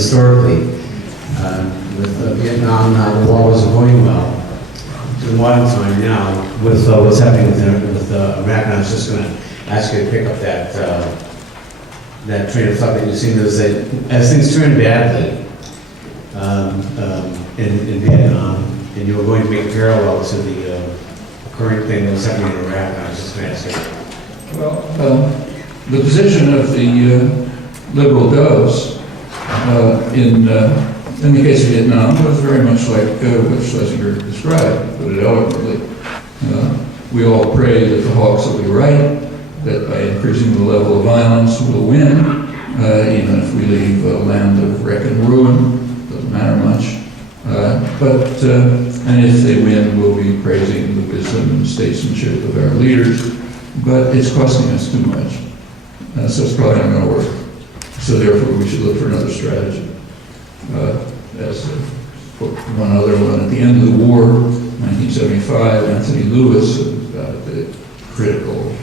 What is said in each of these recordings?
historically, with Vietnam, now the war wasn't going well. In modern time now, with what's happening with Iraq, and I was just going to ask you to pick up that train of thought that you seem to say, as things turned badly in Vietnam, and you were going to make parallel to the current thing that was happening in Iraq, and I was just going to ask you. Well, the position of the liberal doves in the case of Vietnam was very much like what Schlesinger described, put it eloquently. We all pray that the Hawks will be right, that by increasing the level of violence we'll win, even if we leave a land of wreck and ruin, doesn't matter much. And if they win, we'll be praising the wisdom and statesmanship of our leaders, but it's costing us too much. So it's probably not going to work. So therefore we should look for another strategy. As one other one, at the end of the war, 1975, Anthony Lewis, about the critical,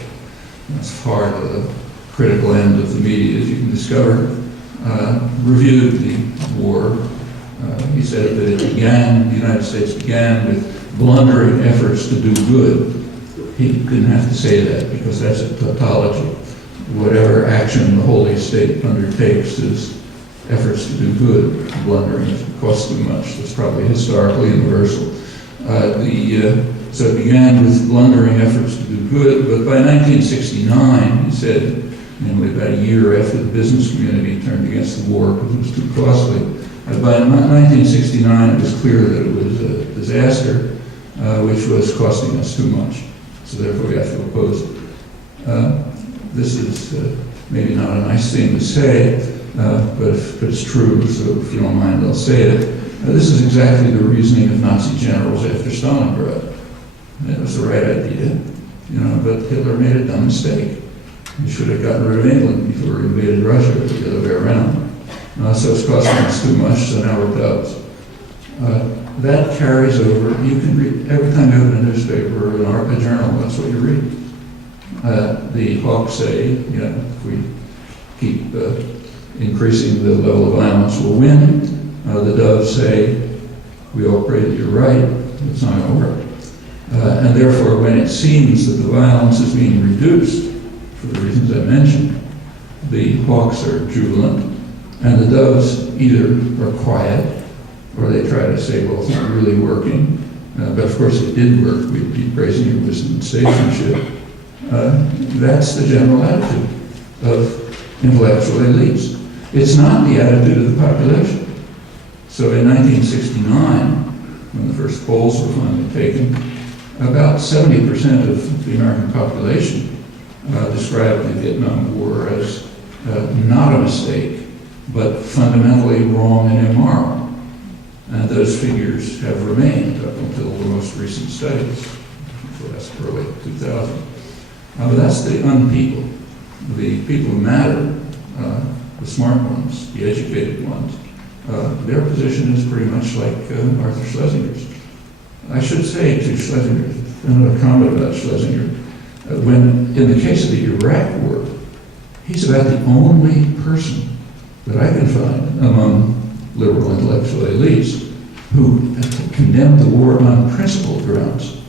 that's part of the critical end of the media, as you can discover, reviewed the war. He said that it began, the United States began with blundering efforts to do good. He didn't have to say that because that's a tautology. Whatever action the Holy State undertakes is efforts to do good. Blundering costs too much. That's probably historically universal. So it began with blundering efforts to do good, but by 1969, he said, namely about a year after the business community turned against the war because it was too costly, by 1969 it was clear that it was a disaster, which was costing us too much. So therefore we have to oppose it. This is maybe not a nice thing to say, but it's true, so if you don't mind, I'll say it. This is exactly the reasoning of Nazi generals after Stalingrad. It was the right idea, but Hitler made a dumb mistake. He should have gotten rid of England before he invaded Russia, or the other way around. So it's costing us too much, so now we're dubs. That carries over. You can read, every time you open a newspaper or a journal, that's what you read. The Hawks say, if we keep increasing the level of violence, we'll win. The doves say, we all pray that you're right, it's not going to work. And therefore, when it seems that the violence is being reduced, for the reasons I mentioned, the hawks are jubilant, and the doves either are quiet, or they try to say, well, it's not really working. But of course, it did work. We'd be praising your wisdom and statesmanship. That's the general attitude of intellectual elites. It's not the attitude of the population. So in 1969, when the first polls were finally taken, about 70% of the American population described the Vietnam War as not a mistake, but fundamentally wrong and immoral. And those figures have remained up until the most recent studies, that's early 2000. But that's the unpeople, the people who matter, the smart ones, the educated ones. Their position is pretty much like Arthur Schlesinger's. I should say to Schlesinger, another comment about Schlesinger, when in the case of the Iraq War, he's about the only person that I can find among liberal intellectual elites who condemned the war on principled grounds.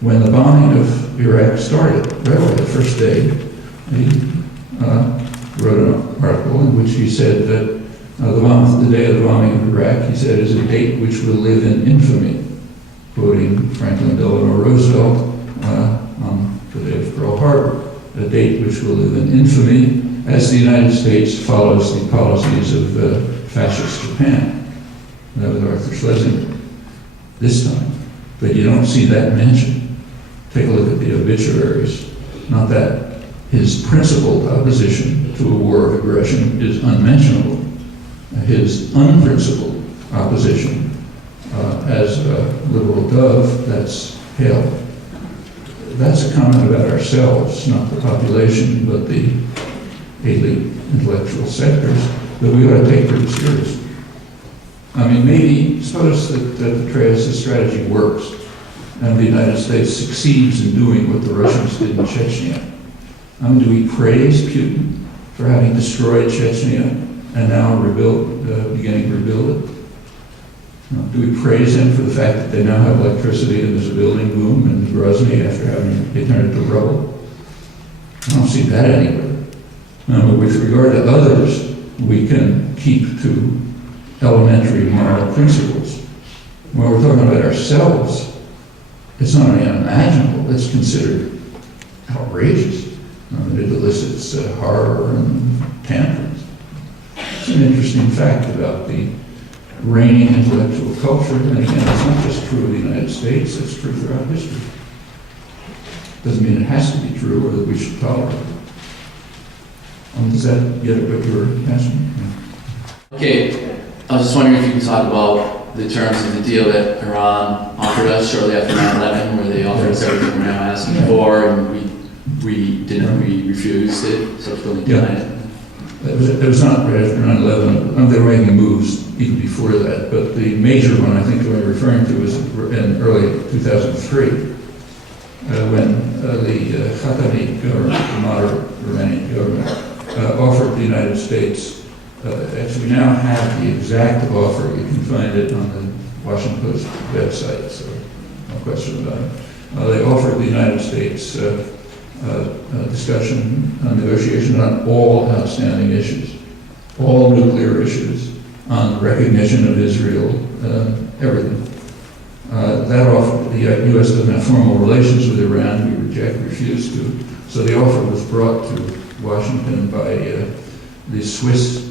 When the bombing of Iraq started, right away the first day, he wrote an article in which he said that the day of the bombing of Iraq, he said, is a date which will live in infamy, quoting Franklin Delano Roosevelt on the day of Pearl Harbor, a date which will live in infamy as the United States follows the policies of fascist Japan. That was Arthur Schlesinger this time. But you don't see that mentioned. Take a look at the obituaries. Not that. His principled opposition to a war of aggression is unmentionable. His unprincipled opposition as a liberal dove, that's hell. That's a comment about ourselves, not the population, but the elite intellectual sectors that we ought to take pretty seriously. I mean, maybe, suppose that Petraeus' strategy works and the United States succeeds in doing what the Russians did in Chechnya. Do we praise Putin for having destroyed Chechnya and now beginning to rebuild it? Do we praise them for the fact that they now have electricity and there's a building boom in Grozny after having they turned it to rubble? I don't see that anywhere. But with regard to others, we can keep to elementary moral principles. When we're talking about ourselves, it's not only unimaginable, it's considered outrageous. It elicits horror and tantrums. It's an interesting fact about the reigning intellectual culture, and again, it's not just true of the United States, it's true throughout history. Doesn't mean it has to be true or that we should tolerate it. Does that get at what you were asking? Okay, I was just wondering if you could talk about the terms of the deal that Iran offered us shortly after 9/11, where they offered us everything we're now asking for, and we refused it, subsequently denied it. It was not right after 9/11. They were making moves even before that, but the major one I think that we're referring to was in early 2003, when the Khatami government, the moderate Iranian government, offered the United States, actually we now have the exact offer. You can find it on the Washington Post website, so no question about it. They offered the United States discussion, negotiation on all outstanding issues, all nuclear issues, on recognition of Israel, everything. That offer, the U.S. doesn't have formal relations with Iran. We refused to. So the offer was brought to Washington by the Swiss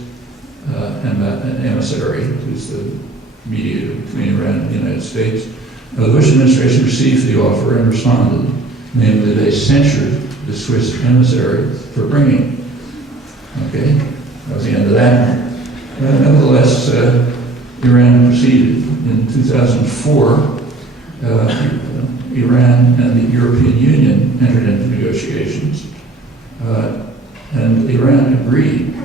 emissary, who's the mediator between Iran and the United States. The Bush administration received the offer and responded. Namely, they censured the Swiss emissary for bringing it. Okay, that was the end of that. Nevertheless, Iran proceeded. In 2004, Iran and the European Union entered into negotiations, and Iran agreed,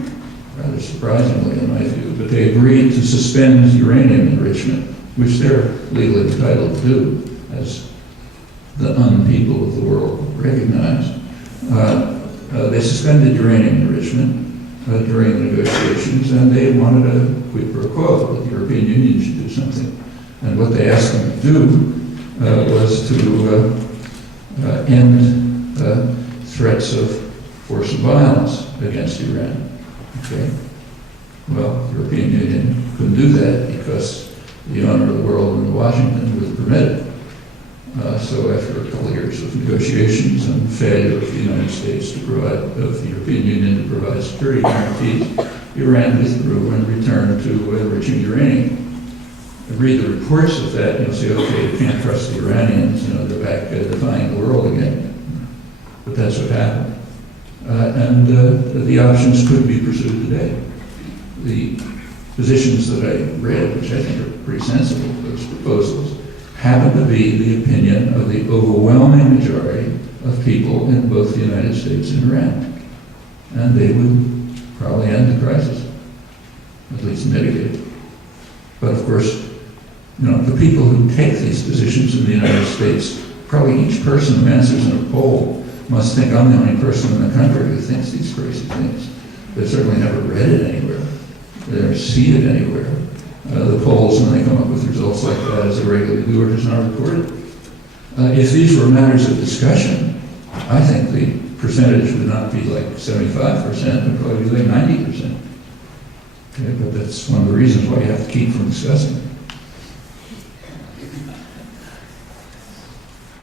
rather surprisingly in my view, but they agreed to suspend uranium enrichment, which they're legally entitled to do, as the people of the world recognize. They suspended uranium enrichment during the negotiations, and they wanted a quid pro quo, that the European Union should do something. And what they asked them to do was to end threats of force and violence against Iran. Okay? Well, the European Union couldn't do that because the owner of the world in Washington would permit it. So after a couple of years of negotiations and failure of the United States to provide, of the European Union to provide security guarantees, Iran withdrew and returned to enriching uranium. Read the reports of that, and you'll say, okay, you can't trust the Iranians, they're back defying the world again. But that's what happened. And the options could be pursued today. The positions that I read, which I think are pretty sensible, those proposals, happen to be the opinion of the overwhelming majority of people in both the United States and Iran. And they would probably end the crisis, at least mitigate it. But of course, the people who take these positions in the United States, probably each person who answers in a poll must think I'm the only person in the country who thinks these crazy things. They've certainly never read it anywhere. They've never seen it anywhere. The polls, when they come up with results like that, as they regularly do, are just not reported. If these were matters of discussion, I think the percentage would not be like 75%, it would probably be like 90%. Okay, but that's one of the reasons why you have to keep from discussing.